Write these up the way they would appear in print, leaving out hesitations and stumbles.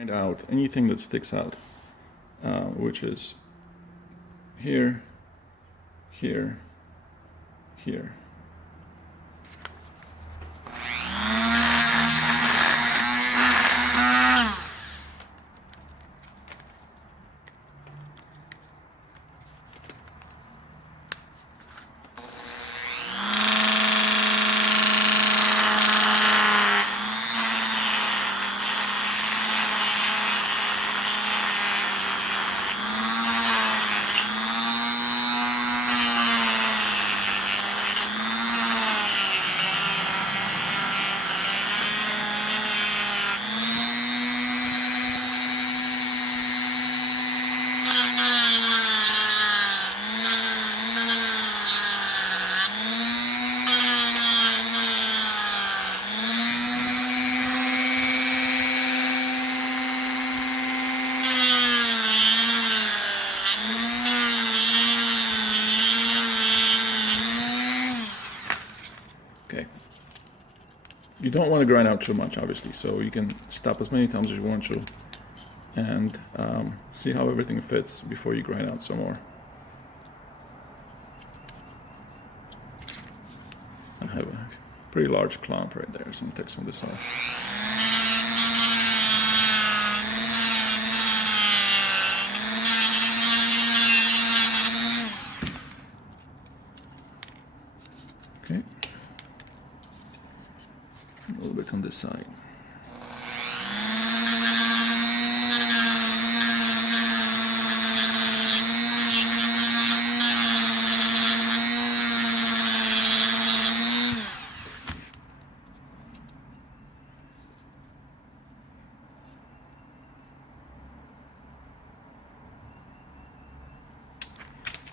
Find out anything that sticks out, which is here, here, here. Okay. You don't want to grind out too much, obviously, so you can stop as many times as you want to and see how everything fits before you grind out some more. I have a pretty large clamp right there, so I'm going to take some of this off. Okay. A little bit on this side.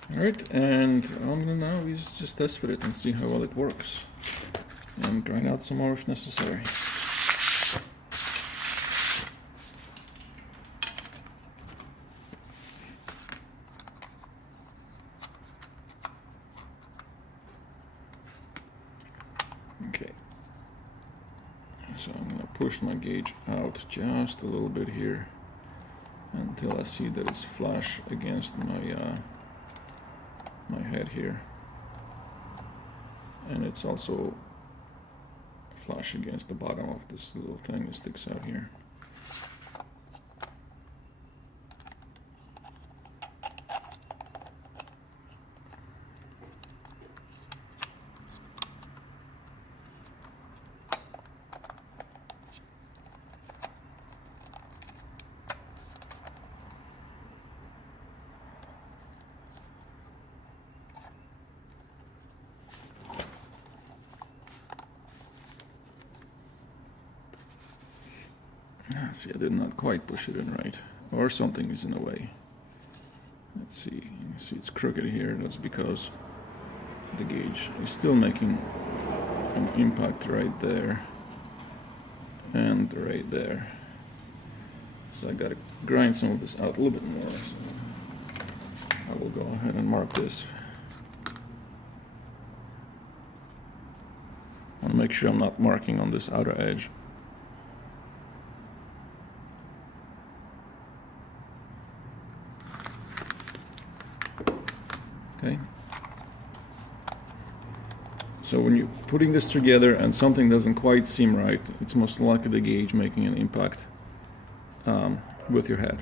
Alright, and I'm gonna now just test fit it and see how well it works. And grind out some more if necessary. Okay. So I'm gonna push my gauge out just a little bit here until I see that it's flush against my head here, and it's also flush against the bottom of this little thing that sticks out here. See, I did not quite push it in right, or something is in the way. Let's see, you see it's crooked here. That's because the gauge is still making an impact right there and right there. So I gotta grind some of this out a little bit more. So I will go ahead and mark this. I want to make sure I'm not marking on this outer edge. Okay. So when you're putting this together and something doesn't quite seem right, it's most likely the gauge making an impact with your head.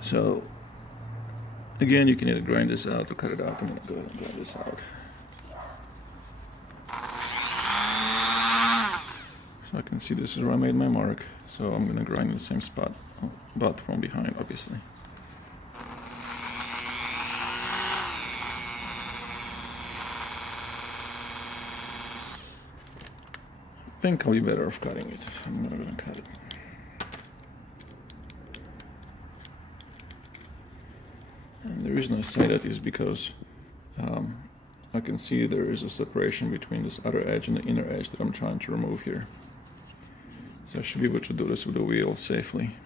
So again, you can either grind this out or cut it out. I'm going to go ahead and grind this out. So I can see this is where I made my mark. So I'm going to grind in the same spot, but from behind, obviously. I think I'll be better off cutting it. I'm not going to cut it. And the reason I say that is because I can see there is a separation between this outer edge and the inner edge that I'm trying to remove here. So I should be able to do this with the wheel safely.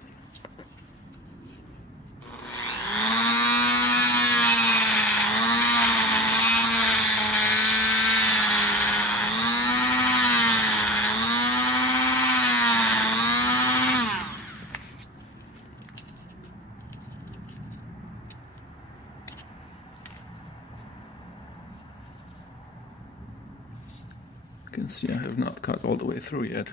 You can see I have not cut all the way through yet.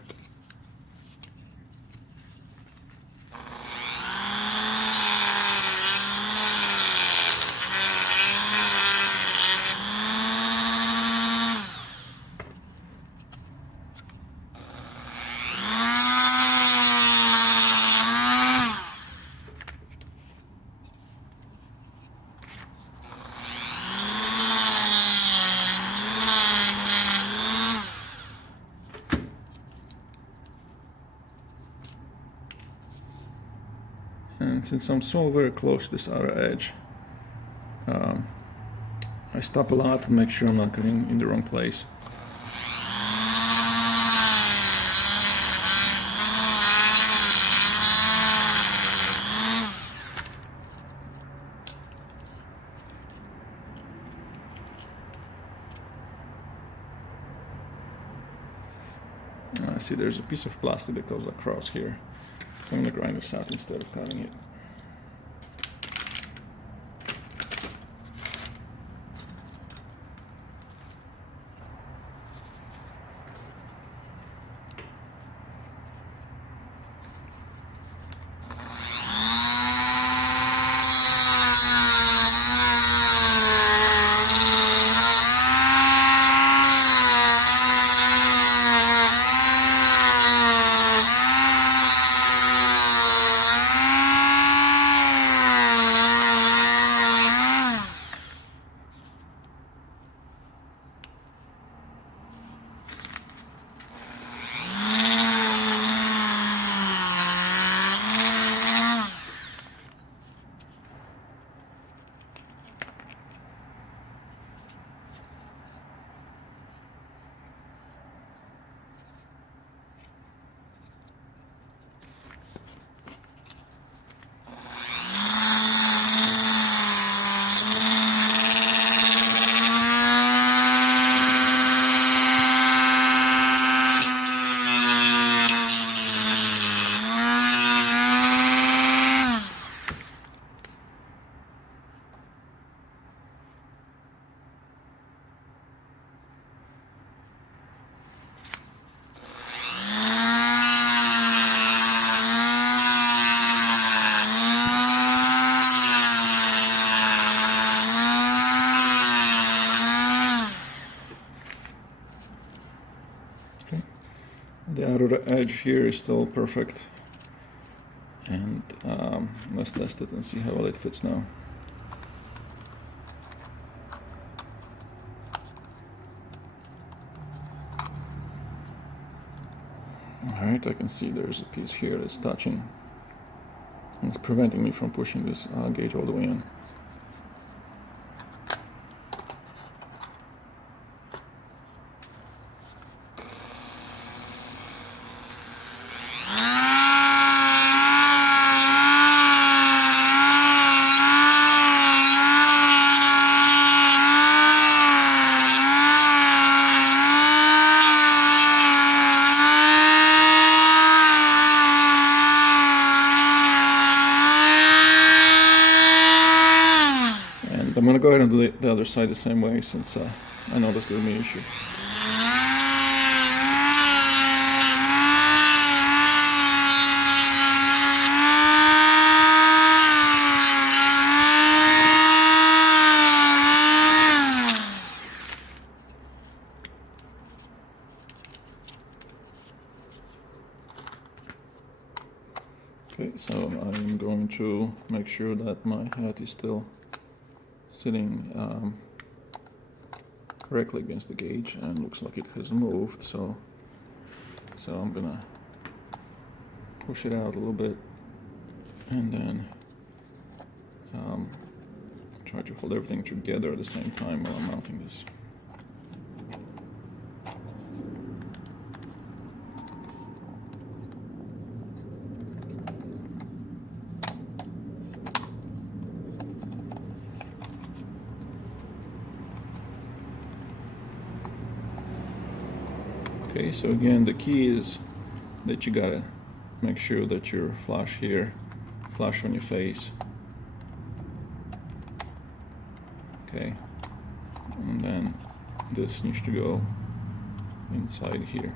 And since I'm so very close to this outer edge, I stop a lot to make sure I'm not cutting in the wrong place. See, there's a piece of plastic that goes across here. So I'm going to grind this out instead of cutting it. The outer edge here is still perfect, and let's test it and see how well it fits now. Alright, I can see there's a piece here that's touching, and it's preventing me from pushing this gauge all the way in. I'm going to go ahead and do the other side the same way, since I know that's going to be an issue. Okay, so I'm going to make sure that my head is still sitting correctly against the gauge, and looks like it has moved, so I'm gonna push it out a little bit and then try to hold everything together at the same time while I'm mounting this. Okay, so again, the key is that you gotta make sure that you're flush here, flush on your face. Okay, and then this needs to go inside here.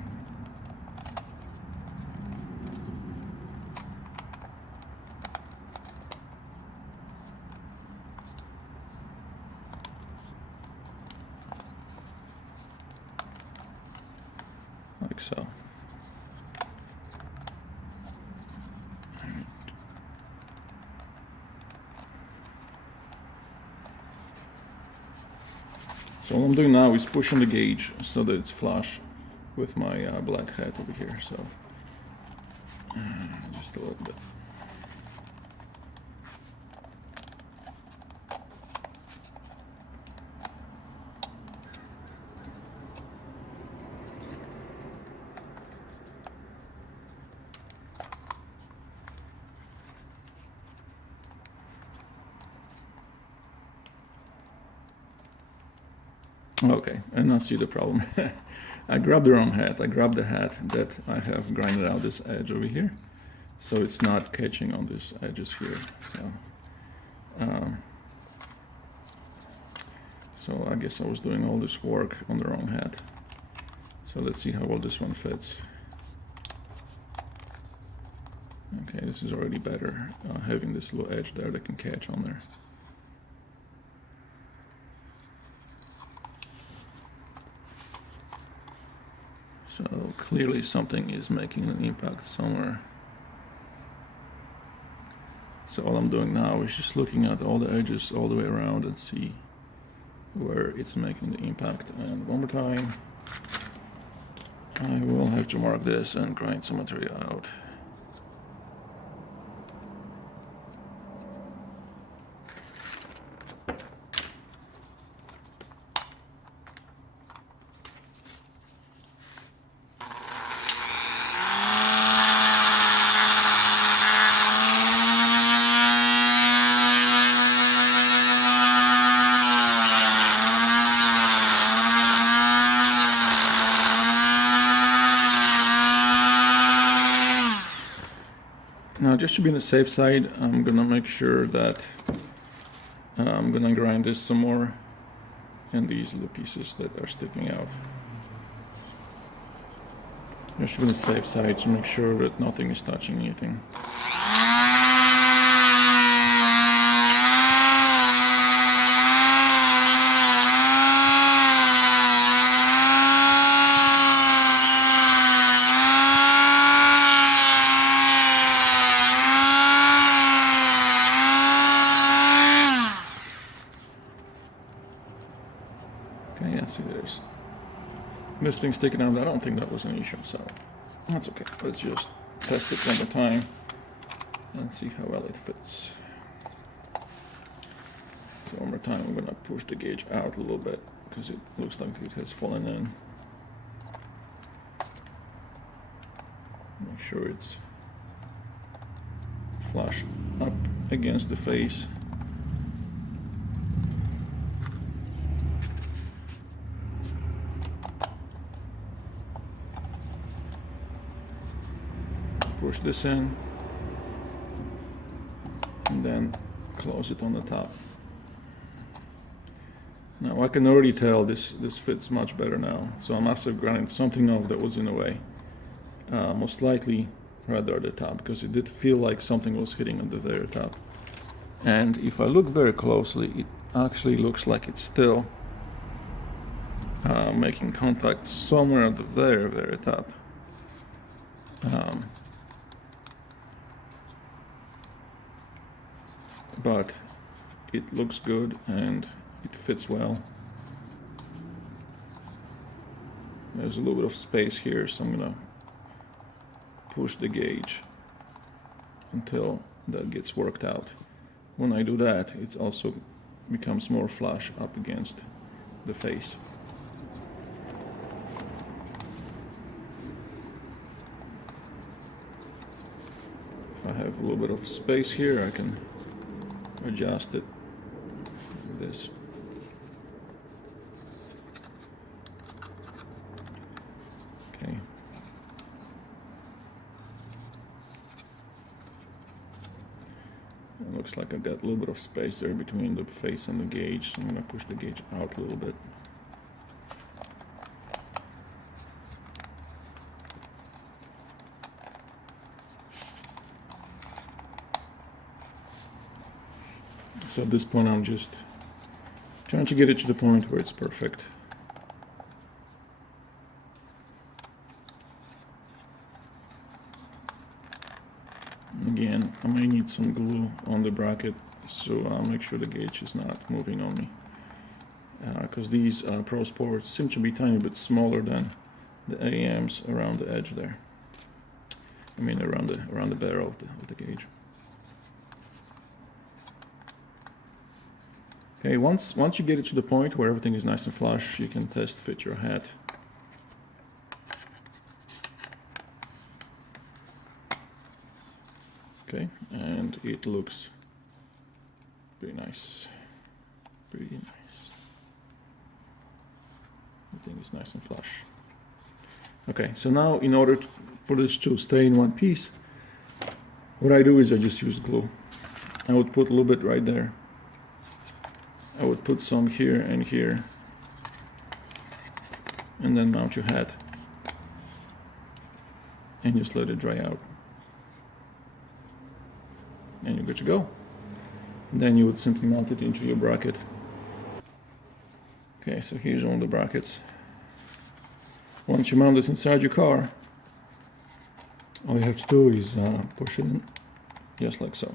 Like so. So all I'm doing now is pushing the gauge so that it's flush with my black hat over here. So just a little bit. Okay, and now see the problem. I grabbed the wrong hat. I grabbed the hat that I have grinded out this edge over here, so it's not catching on these edges here. So I guess I was doing all this work on the wrong hat. So let's see how well this one fits. Okay, this is already better, having this little edge there that can catch on there. So clearly something is making an impact somewhere. So all I'm doing now is just looking at all the edges all the way around and see where it's making the impact. And one more time, I will have to mark this and grind some material out. Now, just to be on the safe side, I'm gonna make sure that I'm gonna grind this some more, and these are the pieces that are sticking out. Just to be on the safe side to make sure that nothing is touching anything. Okay, yeah, see there's this thing sticking out. I don't think that was an issue, so that's okay. Let's just test it one more time and see how well it fits. So one more time, I'm gonna push the gauge out a little bit because it looks like it has fallen in. Make sure it's flush up against the face. Push this in and then close it on the top. Now I can already tell this fits much better now, so I must have grinded something off that was in the way, most likely right there at the top, because it did feel like something was hitting on the very top. And if I look very closely, it actually looks like it's still making contact somewhere at the very, very top. But it looks good and it fits well. There's a little bit of space here, so I'm gonna push the gauge until that gets worked out. When I do that, it also becomes more flush up against the face. If I have a little bit of space here, I can adjust it like this. Okay. It looks like I got a little bit of space there between the face and the gauge, so I'm going to push the gauge out a little bit. So at this point I'm just trying to get it to the point where it's perfect. Again, I may need some glue on the bracket, so I'll make sure the gauge is not moving on me. Because these Pro Sports seem to be a tiny bit smaller than the AMs around the edge there. I mean around the barrel of the gauge. Okay, once you get it to the point where everything is nice and flush, you can test fit your hat. Okay, and it looks pretty nice. Pretty nice. Everything is nice and flush. Okay, so now in order for this to stay in one piece, what I do is I just use glue. I would put a little bit right there. I would put some here and here, and then mount your hat, and just let it dry out. And you're good to go. And then you would simply mount it into your bracket. Okay, so here's one of the brackets. Once you mount this inside your car, all you have to do is push it in, just like so.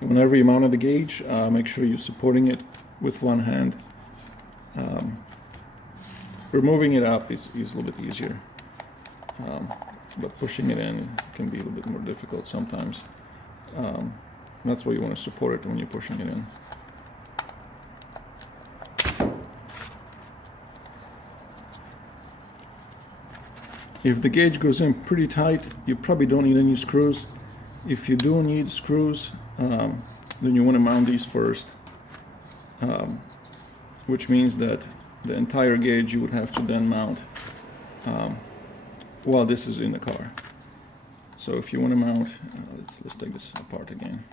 Whenever you mount the gauge, make sure you're supporting it with one hand. Removing it up is a little bit easier, but pushing it in can be a little bit more difficult sometimes. That's why you want to support it when you're pushing it in. If the gauge goes in pretty tight, you probably don't need any screws. If you do need screws, then you want to mount these first, which means that the entire gauge you would have to then mount while this is in the car. So if you want to mount, let's take this apart again.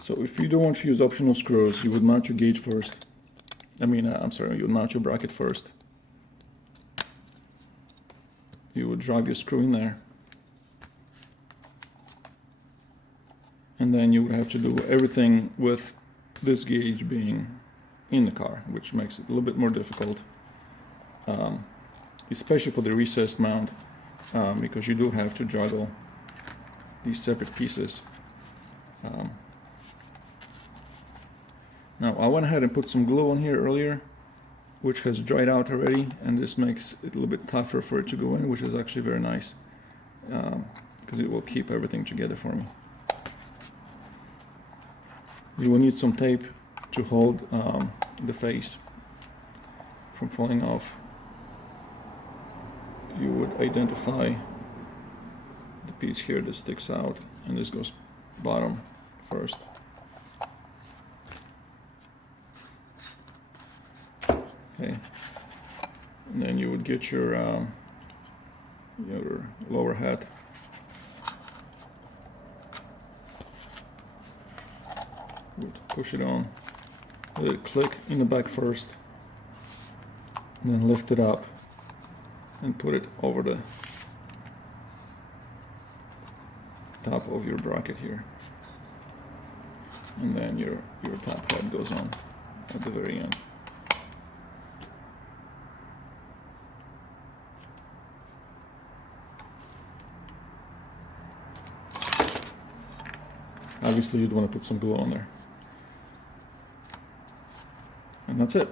So if you don't want to use optional screws, you would mount your gauge first. You would mount your bracket first. You would drive your screw in there. And then you would have to do everything with this gauge being in the car, which makes it a little bit more difficult, especially for the recessed mount, because you do have to juggle these separate pieces. Now I went ahead and put some glue on here earlier, which has dried out already, and this makes it a little bit tougher for it to go in, which is actually very nice, because it will keep everything together for me. You will need some tape to hold the face from falling off. You would identify the piece here that sticks out, and this goes bottom first. Okay, and then you would get your lower hat. Would push it on, let it click in the back first, and then lift it up and put it over the top of your bracket here, and then your top hat goes on at the very end. Obviously you'd want to put some glue on there. And that's it.